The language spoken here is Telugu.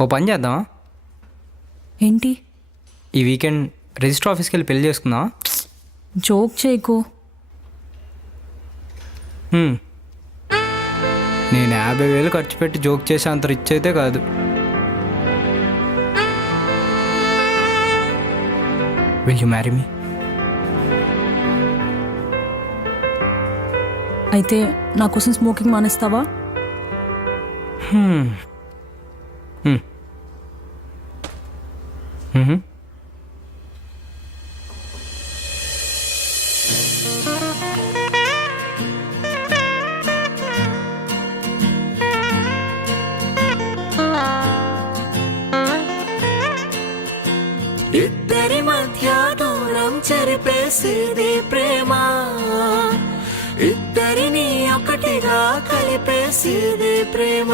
ఓ పని చేద్దాం. ఏంటి? ఈ వీకెండ్ రిజిస్టర్ ఆఫీస్కి వెళ్ళి పెళ్లి చేసుకుందాం. జోక్ చేయకు. నేను 50,000 ఖర్చు పెట్టి జోక్ చేసే అంత రిచ్ అయితే కాదు. Will you marry me? అయితే నా కోసం స్మోకింగ్ మానేస్తావా? ఇద్దరి మధ్య దూరం చెరిపేసేది ప్రేమ, ఇద్దరిని ఒకటిగా కలిపేసేది ప్రేమ.